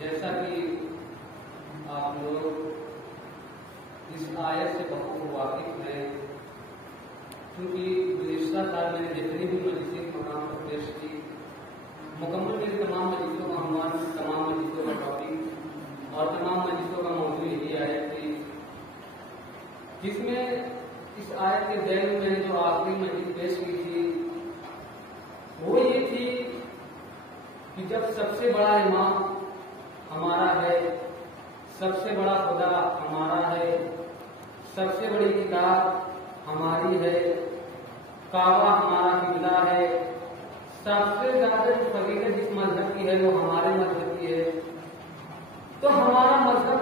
जैसा कि आप लोग इस आयत से बहुत वाकिफ हैं, क्योंकि गुज़िश्ता साल मैंने जितनी भी मजलिसें तमाम पर पेश की, मुकम्मल मेरी तमाम मजलिसों का अनुमान, तमाम मजलिसों का टॉपिक और तमाम मजलिसों का मौजूद यही आयत थी, जिसमें इस आयत के ज़ैल में मैंने जो आखिरी मजलिस पेश की थी वो ये थी कि जब सबसे बड़ा इमाम हमारा है, सबसे बड़ा खुदा हमारा है, सबसे बड़ी किताब हमारी है, काबा हमारा किबला है, सबसे ज्यादा फजीलत जिस मजहब की है वो हमारे मजहब की है, तो हमारा मजहब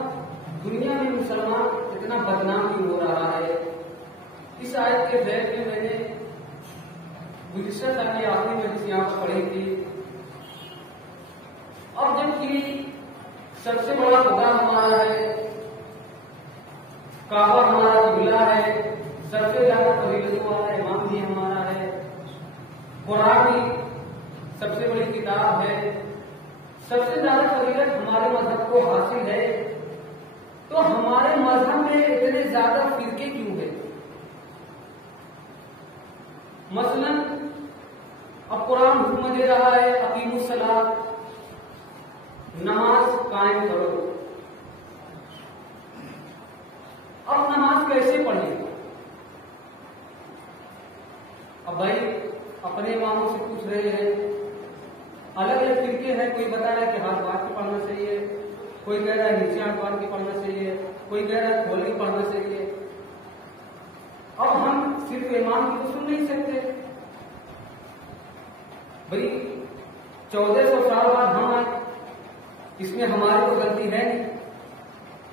दुनिया में मुसलमान इतना बदनाम क्यों हो रहा है। इस आयत के ज़ैल में मैंने गुज़िश्ता साल की आखिरी मजलिस यहाँ पर पढ़ी थी। अब जबकि सबसे बड़ा खुदा हमारा है, काबा हमारा किबला है, सबसे ज्यादा फजीलतों वाला इमाम भी हमारा है, कुरान भी सबसे बड़ी किताब है, सबसे ज्यादा फजीलत हमारे मजहब को हासिल है, तो हमारे मजहब में इतने ज्यादा फिरके क्यों है। मसलन अब कुरान हुक्म दे रहा है अकीमुस सलात, नमाज कायम करो। अब नमाज कैसे पढ़े। अब भाई अपने इमामों से पूछ रहे हैं, अलग अलग फिरके हैं, कोई बता रहा है कि हाथ बांध के पढ़ना चाहिए, कोई कह रहा है नीचे हाथ बांध के पढ़ना चाहिए, कोई कह रहा है खोल के पढ़ना चाहिए। अब हम सिर्फ इमाम की तो सुन नहीं सकते भाई, 1400 साल बाद हम आए, इसमें हमारी तो गलती है नहीं।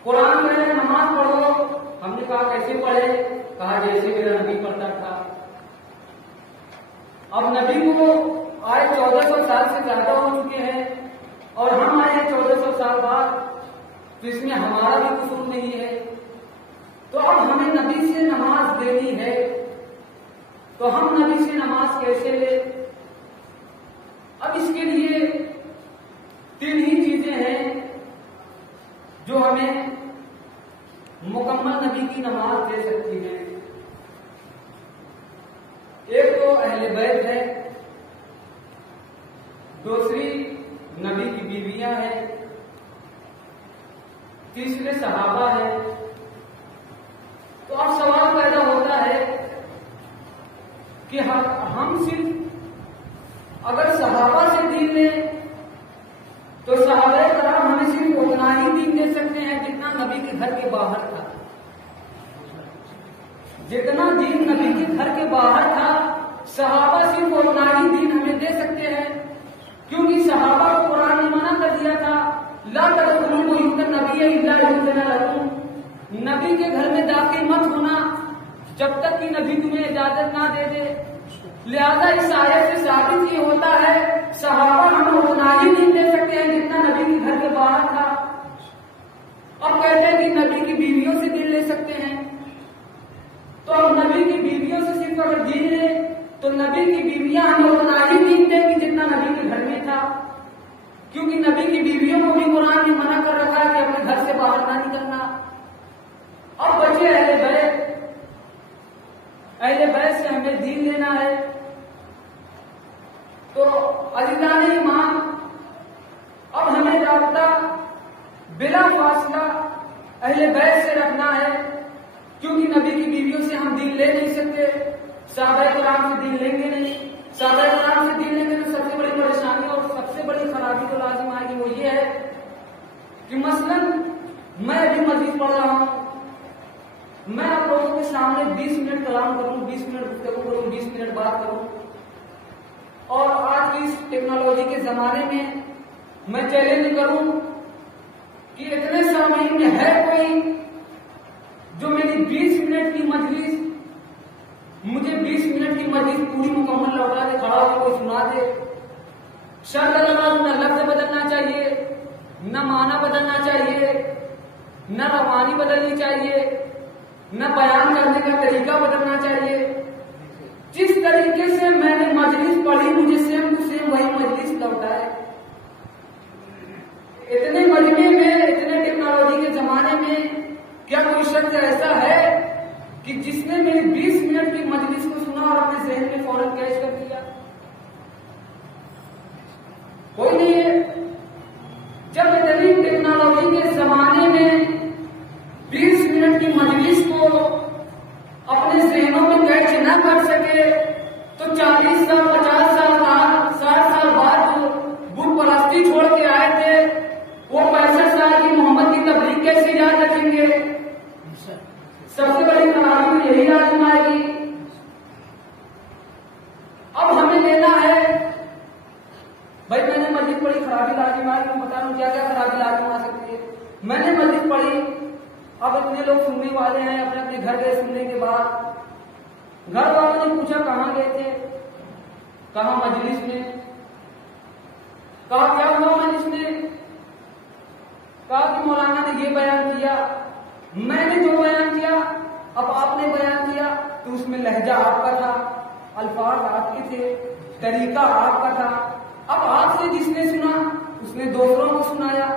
कुरान में नमाज पढ़ो, हमने कहा कैसे पढ़े, कहा जैसे मेरा नबी पढ़ता था। अब नबी को आए 1400 साल से ज्यादा हो चुके हैं और हम आए 1400 साल बाद, तो इसमें हमारा भी कसूर नहीं है। तो अब हमें नबी से नमाज देनी है, तो हम नबी से नमाज कैसे ले। अब इसके लिए 3 ही चीजें हैं जो हमें मुकम्मल नबी की नमाज दे सकती हैं। एक तो अहले बैत है, दूसरी नबी की बीवियां हैं, तीसरे सहाबा है। तो अब सवाल पैदा होता है कि हम सिर्फ अगर सहाबा से दीन लें तो सहाबाए कराम हमें सिर्फ उतना ही दीन दे सकते हैं जितना नबी के घर के बाहर था। जितना दीन नबी के घर के बाहर था, सहाबा सिर्फ उतना ही दीन हमें दे सकते हैं, क्योंकि सहाबा को कुरान ने मना कर दिया था, ला तदखुलू बुयूतन नबी इल्ला युज़न लकुम, नबी के घर में दाखिल मत होना जब तक कि नबी तुम्हें इजाजत ना दे दे। लिहाजा इस आयत से साबित ये होता है सहाबा हमें उतना ही दीन दे सकते हैं जितना नबी के घर के बाहर था। कि नबी की बीवियों से दिल ले सकते हैं, तो अब नबी की बीवियों से सिर्फ अगर दिल ले तो नबी की बीवियां हमें उतना ही दीन देंगी जितना नबी के घर में था, क्योंकि नबी की बीवियों को भी कुरान ने मना कर रखा है कि अपने घर से बाहर ना निकलना। अब बचे अहले बैत से हमें दीन लेना है, तो अज़ीज़ान ईमान अब हमें राब्ता बिला फासला अहले बैत से रखना है, क्योंकि नबी की बीवियों से हम दीन ले नहीं सकते, सहाबाए किराम से दीन लेंगे नहीं। सहाबाए किराम से दीन लेंगे तो सबसे बड़ी परेशानी और सबसे बड़ी खराबी तो लाजिम आएगी, वो ये है कि मसलन मैं अभी मस्जिद पढ़ रहा हूं, मैं आप लोगों के सामने 20 मिनट कलाम करूं, 20 मिनट गुफ्तगू करूं, 20 मिनट बात करूं, और आज की इस टेक्नोलॉजी के जमाने में मैं चैलेंज करूं कि इतने सामीन में है कोई जो मेरी 20 मिनट की मजलिस, मुझे 20 मिनट की मजलिस पूरी मुकम्मल लौटा के खड़ा होकर कोई सुना दे। शर्त लगा, न लफ्ज बदलना चाहिए, न माना बदलना चाहिए, न रवानी बदलनी चाहिए, न बयान करने का तरीका बदलना चाहिए। जिस तरीके से मैंने मजलिस पढ़ी मुझे सेम टू सेम वही मजलिस लौटाए। इतने मजमे में, इतने टेक्नोलॉजी के जमाने में क्या कोई शख्स ऐसा है कि जिसने मेरी 20 मिनट की मजलिस को सुना और अपने जहन में फौरन कैच कर दिया? कोई नहीं है। जब इतनी टेक्नोलॉजी के जमाने में 20 मिनट की मजलिस को अपने जहनों में कैच न कर सके, तो 40 साल, 50 साल, 60 साल बाद जो बुत परस्ती छोड़ के आए थे, वो 65 साल की मोहम्मद की तबलीग कैसे याद रखेंगे? सबसे बड़ी खराबी यही लाजिम आएगी। अब हमें लेना है, भाई मैंने मस्जिद पढ़ी, खराबी लाजिम आएगी, मैं बता रहा हूं क्या क्या खराबी लाजिम आ सकती है। मैंने मस्जिद पढ़ी, अब इतने लोग सुनने वाले हैं, अपने अपने घर गए सुनने के बाद घर वालों ने पूछा कहां गए थे, कहा मजलिस में। कहा क्या हुआ मजलिस में? कहा कि मौलाना ने ये बयान किया, मैंने जो बयान किया, अब आपने बयान किया, तो उसमें लहजा आपका था, अल्फाज आपके थे, तरीका आपका था। अब आपसे जिसने सुना उसने दूसरों को सुनाया,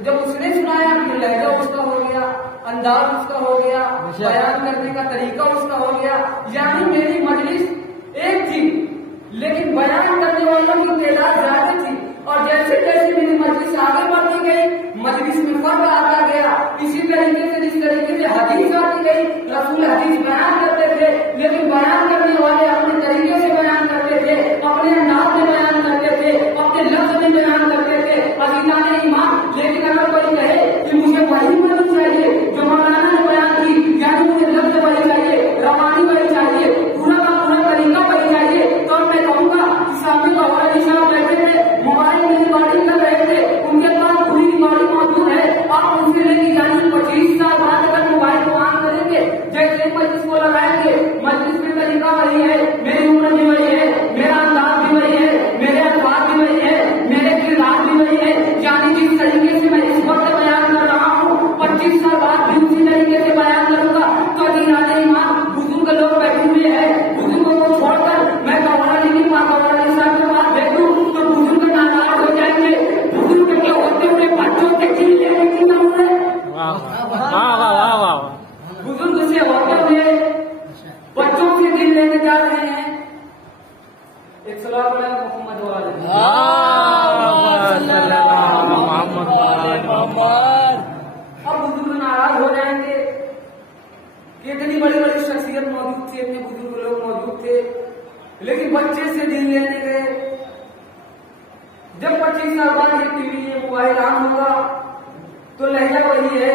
जब उसने सुनाया तो लहजा उसका हो गया, अंदाज उसका हो गया, बयान करने का तरीका उसका हो गया। यानी मेरी मजलिस एक थी लेकिन बयान करने वालों की तादाद ज्यादा थी, और जैसे जैसे मेरी मजलिस आगे बढ़ती गई, मजलिस में फर्क आता गया। इसी तरीके से जिस तरीके से हदीस आती गई, रसूल हदीस बयान करते थे, लेकिन बयान करने वाले अपने तरीके से बयान करते थे, अपने अंदाज में बयान करते थे, अपने लफ्ज में बयान करते थे। अज़ीज़ान ईमान, लेकिन अगर कोई कहे कि मुझे वही पढ़नी चाहिए जो मौलाना ने बयान की, यानी मुझे लफ्ज वही चाहिए, रवानी वही चाहिए, पूरा का पूरा तरीका वही चाहिए, तो मैं कहूंगा कि सामने गौहर अली साहब बैठे थे, मोबाइल में रिकॉर्डिंग कर रहे थे, उनके पास पूरी रिकॉर्डिंग मौजूद है, आप उनसे लेके जाइए। 25 साल बाद अगर मोबाइल को ऑन करेंगे, जैसे मजलिस को लगाएंगे, मजलिस में तरीका वही है, मेरी उम्र भी वही है, मेरा अंदाज भी वही है, मेरे अल्फाज भी वही है, मेरे किरदार भी वही है। यानी जिस तरीके से मैं इस वक्त बयान कर रहा हूँ, 25 साल बाद भी उसी तरीके से बयान करूंगा। तो अज़ीज़ान ईमान, बुजुर्ग लोग बैठे हुए हैं, बुजुर्गों को छोड़कर मैं गौहर अली की मां गौहर अली साहब के पास बैठूं तो बुजुर्ग नाराज हो जाएंगे। बुजुर्ग के होते हुए बच्चों के दिल लेने की जरूरत है। बुजुर्ग से होते हुए बच्चों से दिल लेने जा रहे हैं। एक सलाम मोहम्मद वाले। अब बुजुर्ग नाराज हो जाएंगे कि इतनी बड़ी बड़ी शख्सियत मौजूद थी, इतने बुजुर्ग लोग मौजूद थे, लेकिन बच्चे से दिल लेने गए। जब 25 साल बाद ये टीवी, ये मोबाइल आम होगा, तो लहजा वही है,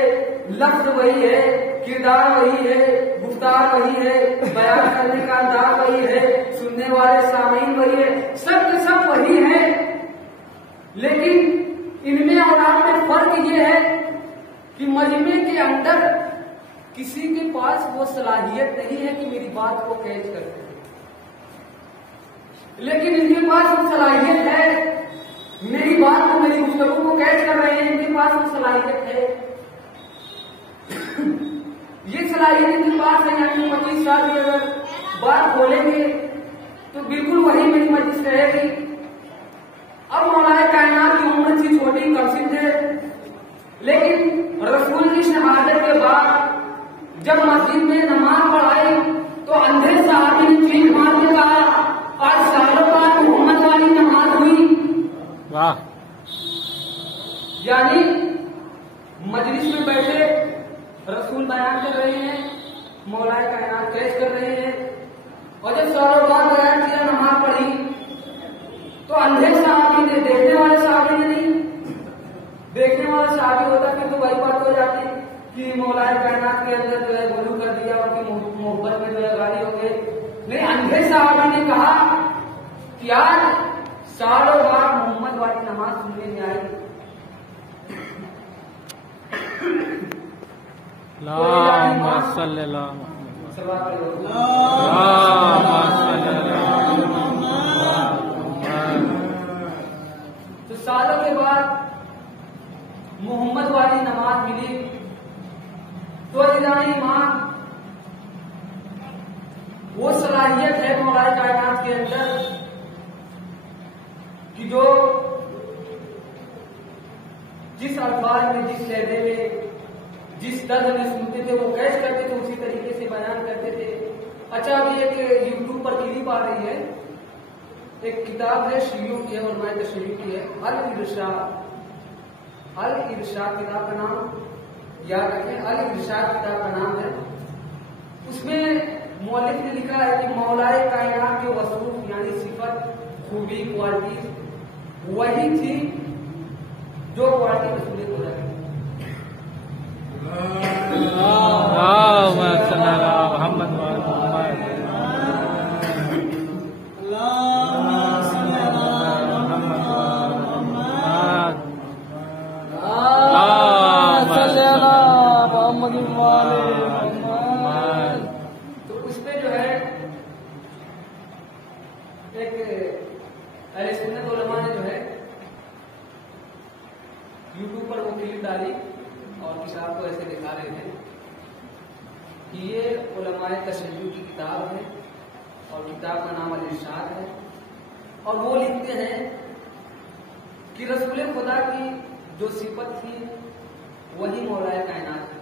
लफ्ज वही है, किरदार वही है, गुफ्तार वही है, बयान करने का अंदाज वही है, सुनने वाले सामीन वही है, सब के सब वही है। लेकिन इनमें और आप में फर्क ये है कि मजमे के अंदर किसी के पास वो सलाहियत नहीं है कि मेरी बात को कैच कर सके, लेकिन इनके पास वो सलाहियत है, मेरी बात को, मेरी गुफ्तगू को कैच कर रहे हैं, इनके पास वो सलाहियत है। ये सलाहियत इनके पास है, यानी 25 साल की अगर बात खोलेंगे तो बिल्कुल वही मेरी मजलिस रहेगी। अब मौलाए कायनात की उम्र थी छोटी, कमसिन थे, लेकिन रसूल की शहादत के बाद जब मस्जिद में नमाज पढ़ाई तो अंधे साहबी ने चीख मार के कहा, आज सालों बाद मोहम्मद वाली नमाज हुई। वाह। यानी मजलिस में बैठे रसूल बयान कर रहे हैं, मौलाए कायनात पेश कर रहे हैं, और जब सालों बाद बयान किया, नमाज पढ़ी, तो अंधे साहबी ने, देखने वाले साहबी ने नहीं, देखने वाला साहबी होता फिर तो वही बात हो जाती कि मौलाए कायनात के अंदर जो है गुलू कर दिया, उनकी मोहब्बत में जो है गाली हो गई। नहीं, अंधे साहबी ने कहा कि यार सालों बाद मोहम्मद वाली नमाज सुनने में आई। तो सालों के बाद मोहम्मद वाली नमाज मिली। तो ईमान वो सलाहियत है मौलाए कायनात के अंदर कि जो जिस अल्फाज में, जिस लहजे में, जिस दर्द में सुनते थे वो कैश करते थे, उसी तरीके से बयान करते थे। अच्छा, अभी एक यूट्यूब पर क्लिप आ रही है, एक किताब है शियों की है, उलमाए तशय्युअ की है, अल इरशाद किताब का नाम याद रखें, अल इरशाद किताब का नाम है। उसमें मौलिक ने लिखा है कि मौलाए कायनात के वसूफ यानी सिफत, खूबी, क्वालिटी वही थी जो क्वालिटी रसूल खुदा की। तो उसमें जो है एक अहले सुन्नत उलमा ने जो है यूट्यूब पर वो क्लिप डाली और किताब को ऐसे दिखा रहे थे कि ये उलमाए तशय्युअ की किताब है और किताब का नाम अल-इरशाद है, और वो लिखते हैं कि रसूल खुदा की जो सिफत थी वही मौलाए कायनात थी।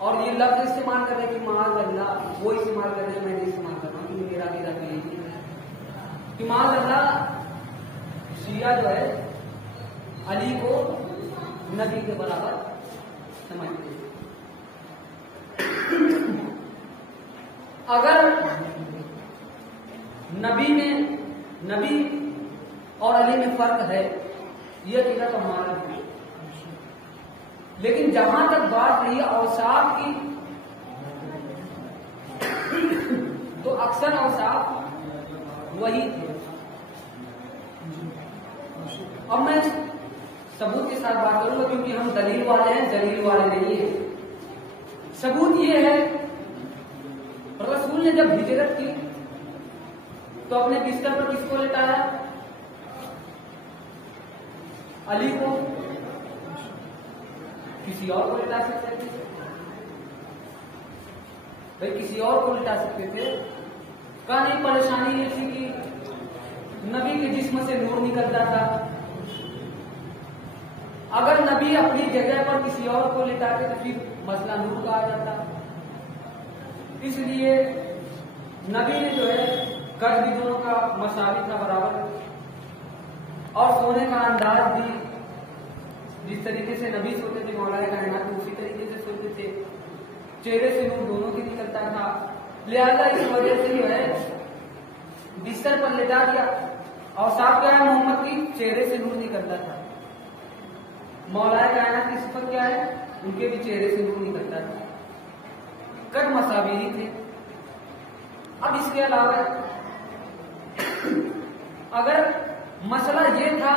और ये लफ्ज इस्तेमाल कर रहे हैं कि माज़ अल्लाह, वो इस्तेमाल कर रहे हैं, मैं नहीं इस्तेमाल कर रहा हूँ, मेरा भी रब यही है कि माज़ अल्लाह शिया जो है अली को नबी के बराबर समझते हैं। अगर नबी और अली में फर्क है, यह अकीदा तो हमारा है, लेकिन जहां तक बात रही है औसाफ की, तो अक्सर औसाफ वही थे। अब मैं सबूत के साथ बात करूंगा, क्योंकि हम दलील वाले हैं, जलील वाले नहीं है। सबूत ये है, रसूल ने जब हिजरत की तो अपने बिस्तर पर किसको लेटाया? अली को। किसी और को लिटा सकते थे भाई, किसी और को लिटा सकते थे। कहा नहीं, परेशानी ये थी कि नबी के जिस्म से नूर निकलता था। अगर नबी अपनी जगह पर किसी और को लिटाते तो फिर मसला नूर का आ जाता। इसलिए नबी ने जो है कद भी दोनों का मसावी था, बराबर, और सोने का अंदाज भी जिस तरीके से नबी सोते थे मौलाए कायनात में, उसी तरीके से सोते थे। चेहरे से नूर दोनों की निकलता था। लिहाजा इस वजह से जो है बिस्तर पर लेटा दिया। और साफ क्या है मोहम्मद की? चेहरे से नूर निकलता था। मौलाए कायनात की सिफत क्या है? उनके भी चेहरे से नूर निकलता था। कद मसावी थे। अब इसके अलावा अगर मसला ये था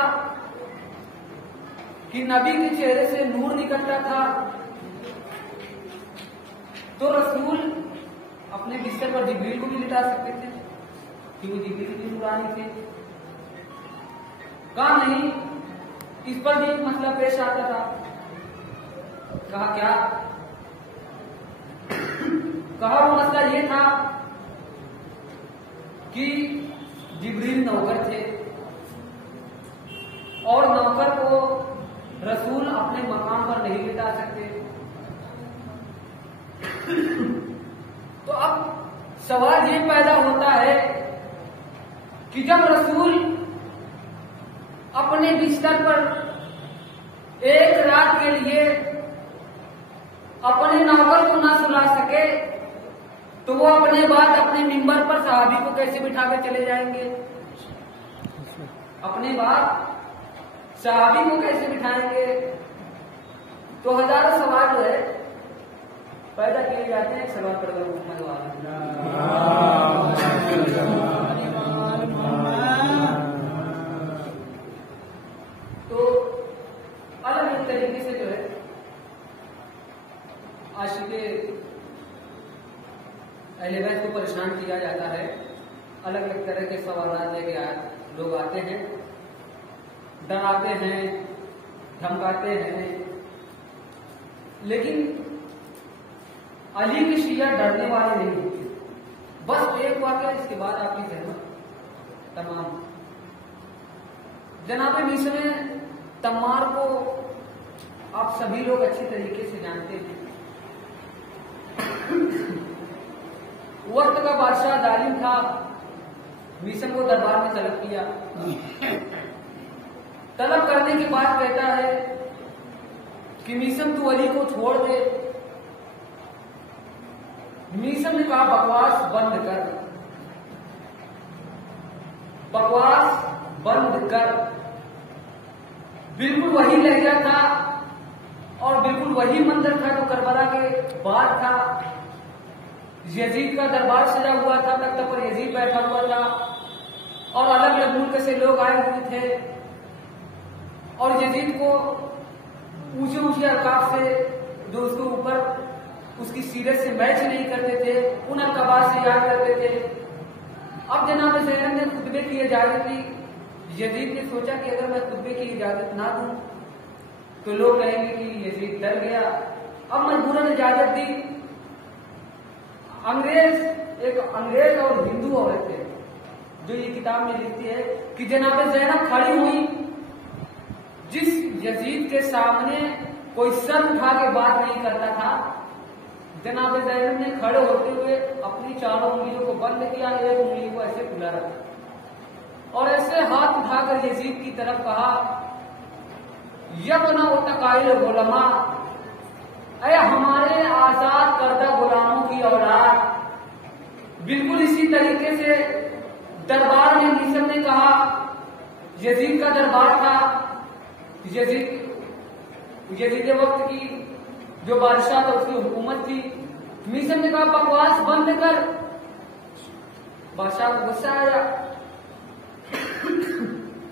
कि नबी के चेहरे से नूर निकलता था, तो रसूल अपने बिस्तर पर जिब्रील को भी लिटा सकते थे, कि वो जिब्रील भी नूरानी थे। कहा नहीं, इस पर भी एक मसला पेश आता था कहा क्या? कहा वो मसला ये था कि जिब्रील नौकर थे और नौकर को रसूल अपने मकाम पर नहीं बिठा सकते। तो अब सवाल ये पैदा होता है कि जब रसूल अपने बिस्तर पर एक रात के लिए अपने नौकर को ना सुला सके तो वो अपने बाद अपने मिंबर पर सहाबी को कैसे बिठा के चले जाएंगे? अपने बाद सहाबी को कैसे बिठाएंगे? तो हजारों सवाल जो है पैदा किए जाते हैं। एक सवाल पर अगर पूछना तो अलग अलग तरीके से जो है आशिके अहले बैत को परेशान किया जाता है। अलग अलग तरह के सवाल लेके लोग आते हैं, डराते हैं, धमकाते हैं, लेकिन अली के शिया डरने वाले नहीं होते। बस एक वाक़या, इसके बाद आपकी जहमत तमाम। जनाब मिस्र तम्मार को आप सभी लोग अच्छी तरीके से जानते हैं। वक्त का बादशाह जालिम था, मिस्र को दरबार में तलब किया। तलब करने के बाद कहता है कि मिस्र तू अली को छोड़ दे। मिस्र ने कहा बकवास बंद कर, बकवास बंद कर। बिल्कुल वही लहजा था और बिल्कुल वही मंदिर था जो करबला के बाद था। यजीद का दरबार सजा हुआ था, तख्त पर यजीद बैठा हुआ था और अलग अलग मुल्क से लोग आए हुए थे और यजीद को ऊंचे ऊंचे अरकाब से जो उसके ऊपर उसकी सीरत से मैच नहीं करते थे, उन अरकाबात से याद करते थे। अब जनाब ज़ैनब ने खुतबे की इजाजत दी। यजीद ने सोचा कि अगर मैं खुतबे की इजाजत ना दूं तो लोग कहेंगे कि यजीद डर गया। अब मजबूरन इजाजत दी। एक अंग्रेज और हिंदू औरत है जो ये किताब में लिखती है कि जनाब ज़ैनब खड़ी हुई। जिस यजीद के सामने कोई सर उठा के बात नहीं करता था, जनाब ज़ैनब ने खड़े होते हुए अपनी चारों उंगलियों को बंद किया, एक उंगली को ऐसे खुला रखा और ऐसे हाथ उठाकर यजीद की तरफ कहा, यबना तकाइल गुलामा, अरे हमारे आजाद करदा गुलामों की औलाद। बिल्कुल इसी तरीके से दरबार में मिस्र ने कहा, यजीद का दरबार था, यजीद वक्त की जो बादशाह था उसकी हुकूमत थी। मिस्र ने कहा बकवास बंद कर। बादशाह को गुस्सा आया,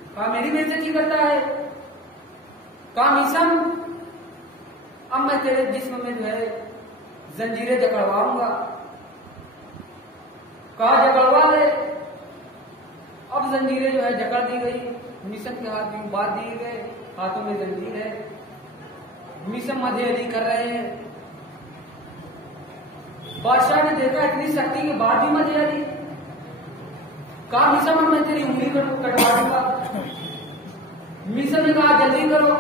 कहा मेरी बेइज्जती करता है। कहा मिस्र अब मैं तेरे जिस्म में जो है जंजीरें जकड़वाऊंगा। कहा जकड़वा ले। अब जंजीरें जो है जकड़ दी गई। मिस्र के हाथ में बांध दिए गए, हाथों में जंजीर है। मिस्र मध्य अली कर रहे हैं। बादशाह ने देखा इतनी सख्ती के बाद भी मध्य अली। कहा मिस्र मैं तेरी उंगली कटवा दूंगा। मिस्र ने कहा जल्दी करो।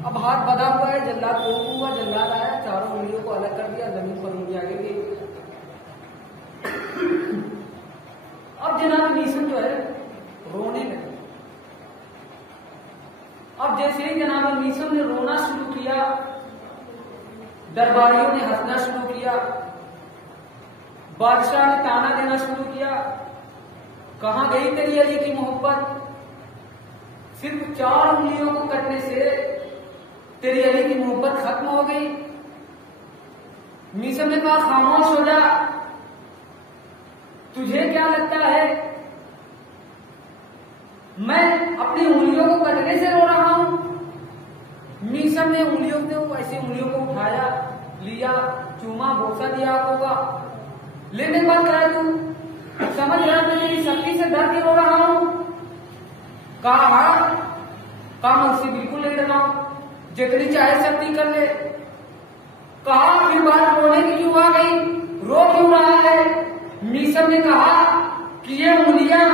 अब हाथ बंधा हुआ है, जल्लाद को हुआ, जल्लाद आया, चारों उंगलियों को अलग कर दिया, जमीन पर उंगली आगे गई। अब जनाब मिस्र जो है रोने लगे। अब जैसे ही जनाब मिस्र ने रोना शुरू किया, दरबारियों ने हंसना शुरू किया, बादशाह ने ताना देना शुरू किया, कहां गई तेरी अली की मोहब्बत? सिर्फ 4 उंगलियों को कटने से तेरी अली की मोहब्बत खत्म हो गई। मिस्र ने कहा खामोश हो जा, तुझे क्या लगता है मैं अपनी उंगलियों को कटने से रो रहा हूं? मिस्र ने उंगलियों को ऐसी उंगलियों को उठाया, लिया, चूमा, बोसा दिया आंखों का। लेने के बाद कहा तू समझ रहा मैं तेरी शक्ति से डर के रो रहा हूं? कहा मैं उससे बिल्कुल नहीं डर रहा हूं, जितनी चाहे शक्ति कर ले। कहा फिर बात रोने की क्यों आ गई, रो क्यों रहा है? मीसम ने कहा कि ये उंगलियां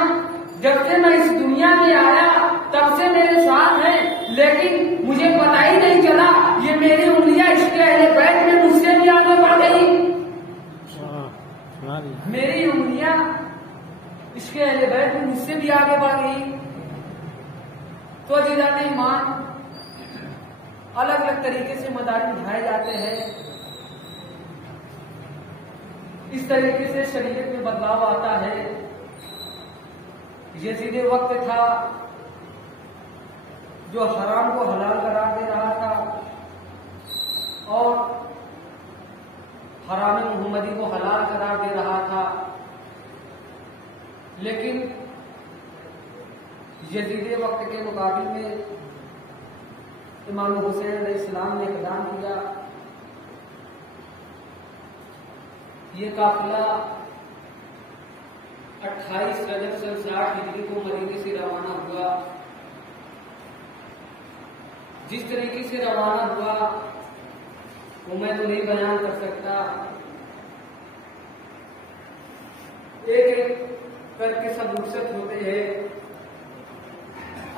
जब से मैं इस दुनिया में आया तब से मेरे साथ हैं, लेकिन मुझे पता ही नहीं चला ये मेरी उंगलियां इसके अहले बैत में मुझसे भी आगे बढ़ गई। मेरी उंगलियां इसके अहले बैत में मुझसे भी आगे बढ़ गई। तो अजीज़ान ईमान, अलग अलग तरीके से मदारी उठाए जाते हैं। इस तरीके से शरीयत में बदलाव आता है। यजीद वक्त था जो हराम को हलाल करार दे रहा था और हराम मोहम्मदी को हलाल करार दे रहा था, लेकिन यजीद वक्त के मुकाबले में इमाम हुसैन अलैहिस्सलाम ने इक़दाम किया। ये काफिला 28 रजब सन 60 हिजरी को मदीने से रवाना हुआ। जिस तरीके से रवाना हुआ वो मैं तो नहीं बयान कर सकता। एक एक करके सब रुखसत होते हैं।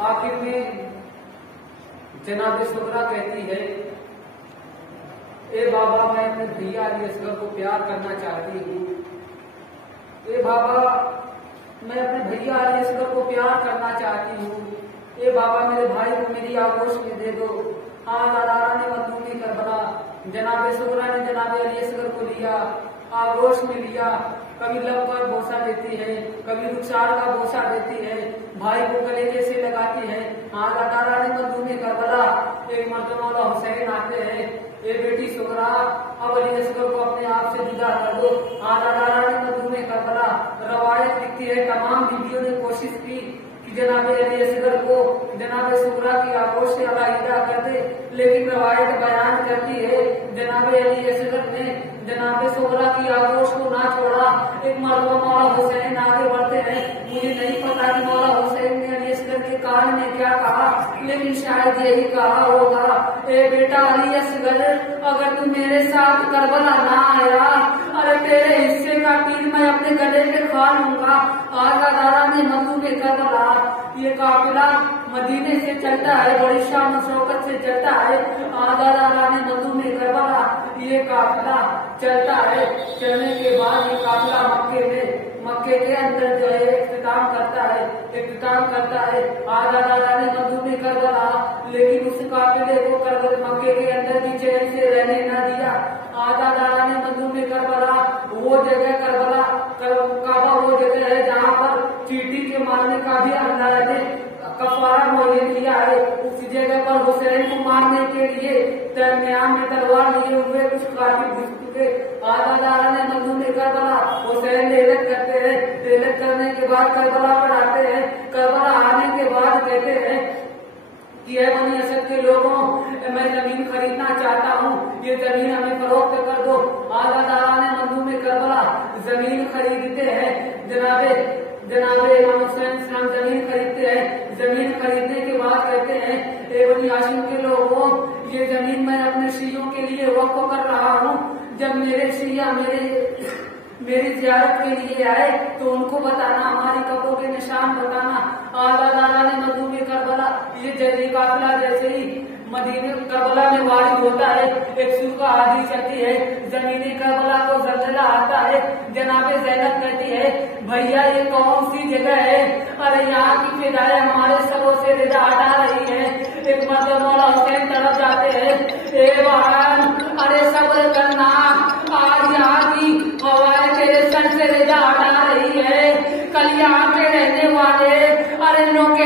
आखिर में जनाब सुगरा कहती है, ए बाबा मैं अपने भैया अली असगर को प्यार करना चाहती हूँ। ए बाबा मैं अपने भैया अली असगर को प्यार करना चाहती हूँ। ए बाबा मेरे भाई को मेरी आगोश में दे दो। आला ने मजलूमी करबला जनाब सुगरा ने जनाब अली असगर को लिया, आगोश में लिया। कभी लब पर बोसा देती है, कभी रुखसार का बोसा देती है, भाई को गले से लगाती है। आला ने मजलूमी करबला। एक मर्तबा हुसैन आते हैं, ए बेटी सुगरा अब अली असगर को अपने आप से जुदा कर दो। आला ने मजलूमी करबला। रवायत लिखती है तमाम बीवियों ने कोशिश की कि जनाब अली असगर को जनाब सुगरा की आगोश से अलग कर दे, लेकिन रवायत बयान करती है जनाब अली असगर ने जनाब सुगरा की आगोश को ना छोड़ा। एक मरतबा मौला हुसैन आगे बढ़ते हैं। मुझे नहीं पता कि मौला हुसैन ने अली असगर के कान में क्या कहा, लेकिन शायद यही कहा होगा, ए बेटा अली असगर अगर तू मेरे साथ करबला ना आया, अरे तेरे हिस्से का तीर मैं अपने गले पे खा लूंगा। आगा दारा ने मधु में करबला। ये काफिला मदीने से चलता है, बड़ी शान शौकत से चलता है। आगा दारा ने मधु में करबला। ये काफिला चलता है। चलने के बाद ये काफिला मक्के के अंदर जो है इख्तिताम करता है। आगा दारा ने मधु में करबला, लेकिन उस काफिले को मक्के के अंदर भी चैन से रहने न दिया। आगा दारा ने मधु में करबला, वो जगह काबा वो जगह है जहाँ पर चींटी के मारने का भी अल्लाह ने कफारा मुहैया किया है। उस जगह पर हुसैन को मारने के लिए दरमियान में तलवार लिए हुए कुछ काफिर घुस चुके। आगा दारा ने मधु में करबला। हुसैन लेलत करते हैं। लेलत करने के बाद करबला पर आते हैं। करबला आने के बाद कहते हैं कि है बनी असद के लोगों, मैं जमीन खरीदना चाहता हूँ, ये जमीन हमें फरोख्त कर दो। आगा दारा ने मधु में करबला जमीन खरीदते हैं। जनाब इमाम हुसैन जमीन खरीदते हैं। जमीन खरीदने के बाद कहते हैं, ए बनी हाशिम के लोगों, ये जमीन मैं अपने शियों के लिए वक्फ कर रहा हूँ। जब मेरे शिया मेरी जियारत के लिए आए तो उनको बताना, हमारी कब्रों के निशान बताना। आला दादा ने मधु में करबला, ये जैसे काफिला जैसे ही मदीने करबला में वारिद होता है, एक सुर का हादी चलती है, जमीनी करबला को जलजला आता है। जनाबे ज़ैनब कहती है, भैया ये कौन सी जगह है? अरे यहाँ की फिदाएं हमारे सबों से रिदा हटा रही है। एक मतलब मौला हुसैन तरफ जाते हैं, ए बहन अरे सब्र करना, आज यहाँ की हवाएं तेरे सर से रिदा हटा रही है। कल यहाँ पे रहने वाले अरे लोग